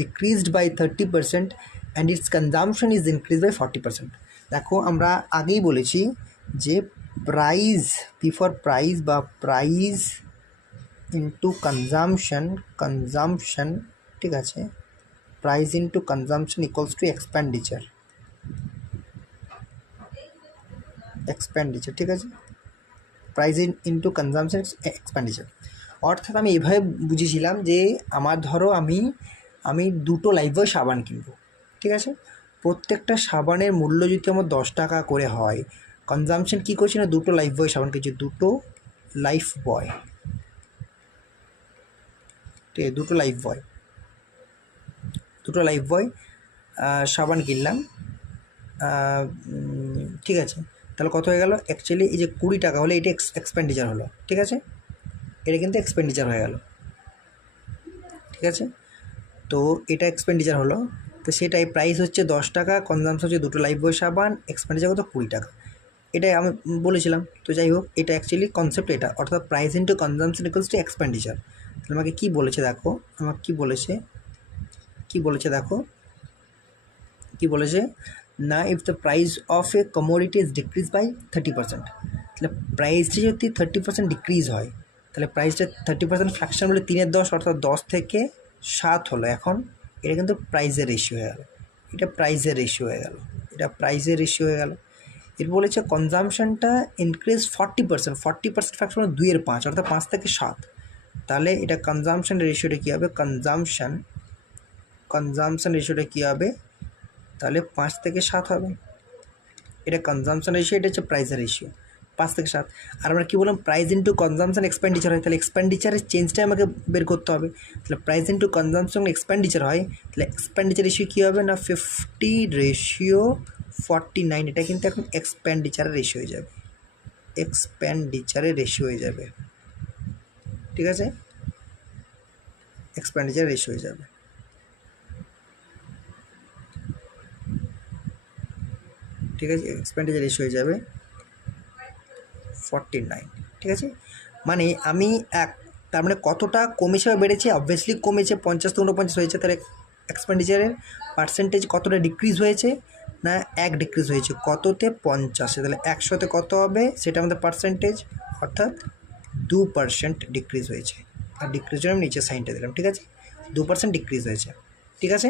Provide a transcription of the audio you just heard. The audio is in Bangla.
decreased by 30% and its consumption is increased by 40%. দেখো আমরা আগেই বলেছি যে প্রাইস বিফোর প্রাইস বা প্রাইস ইন্টু কনজামশন, ঠিক আছে, price into consumption equals to expenditure, ঠিক আছে, প্রাইস ইন্টু কনজামশন এক্সপেন্ডিচার। অর্থাৎ আমি এভাবে বুঝেছিলাম যে আমার ধরো আমি দুটো লাইফবয় সাবান কিনবো, ঠিক আছে, প্রত্যেকটা সাবানের মূল্য যদি আমার 10 টাকা করে হয়, কনজামশন কী করছি না, দুটো লাইফবয় সাবান কিনছি, দুটো লাইফবয়, ঠিক আছে, দুটো লাইফবয় সাবান কিনলাম, ঠিক আছে, তাহলে কত হয়ে গেল, অ্যাকচুয়ালি এই যে 20 টাকা হলে এটা এক্সপেন্ডিচার হলো, ঠিক আছে, এটা কিন্তু এক্সপেন্ডিচার হয়ে গেল, ঠিক আছে, তো এটা এক্সপেন্ডিচার হলো, তো সেটাই প্রাইস হচ্ছে 10 টাকা, কনজামশন হচ্ছে দুটো লাইফবয় সাবান, এক্সপেন্ডিচার কত 20 টাকা, এটাই আমি বলেছিলাম। তো যাই হোক, এটা অ্যাকচুয়ালি কনসেপ্ট এটা, অর্থাৎ price into consumption equals to expenditure. আমাকে কী বলেছে দেখো, আমাকে কী বলেছে না, if the price of a commodity is decrease by 30%, তাহলে প্রাইসটি যদি 30% ডিক্রিজ হয়, তাহলে প্রাইসটা 30% ফ্র্যাকশন বলে 3/10, অর্থাৎ 10 থেকে 7 হলো। এখন এটা কিন্তু প্রাইসের রেশিও হয়ে গেল, এটা প্রাইসের রেশিও হয়ে গেল। এর বলেছে কনজামশনটা ইনক্রিজ 40%, ফ্র্যাকশন 2/5, অর্থাৎ 5 থেকে 7, তাহলে এটা কনজামশন রেশিওটা কী হবে, কনজামশন রেশিওটা কী হবে, তাহলে 5 থেকে 7 হবে। এটা কনজামশন রেশিও, এটা হচ্ছে প্রাইসের রেশিও, 5 থেকে 7। আর আমরা কী বললাম, প্রাইস ইন্টু কনজামশন এক্সপেন্ডিচার হয়, তাহলে এক্সপেন্ডিচারের চেঞ্জটাই আমাকে বের করতে হবে। তাহলে প্রাইস ইন্টু কনজামশন এক্সপেন্ডিচার হয়, তাহলে এক্সপেন্ডিচার রেশিও কী হবে না, 50/49, এটা কিন্তু এখন এক্সপেন্ডিচারের রেশিও হয়ে যাবে, ঠিক আছে, এক্সপেন্ডিচার রেশিও হয়ে যাবে, ঠিক আছে, এক্সপেন্ডিচার রেশিও হয়ে যাবে 49, ঠিক আছে। মানে আমি তার মানে কতটা কমেছে বা বেড়েছে, অবভিয়াসলি কমেছে, 50 থেকে 49 হয়েছে, তাহলে এক্সপেন্ডিচারের পার্সেন্টেজ কতটা ডিক্রিজ হয়েছে না, 1 ডিক্রিজ হয়েছে, কততে, 50, তাহলে 100তে কত হবে সেটা আমাদের পার্সেন্টেজ, অর্থাৎ 2% ডিক্রিজ হয়েছে। আর ডিক্রিজ আমি নিচে সাইনটা দিলাম, ঠিক আছে, 2% ডিক্রিজ হয়েছে, ঠিক আছে।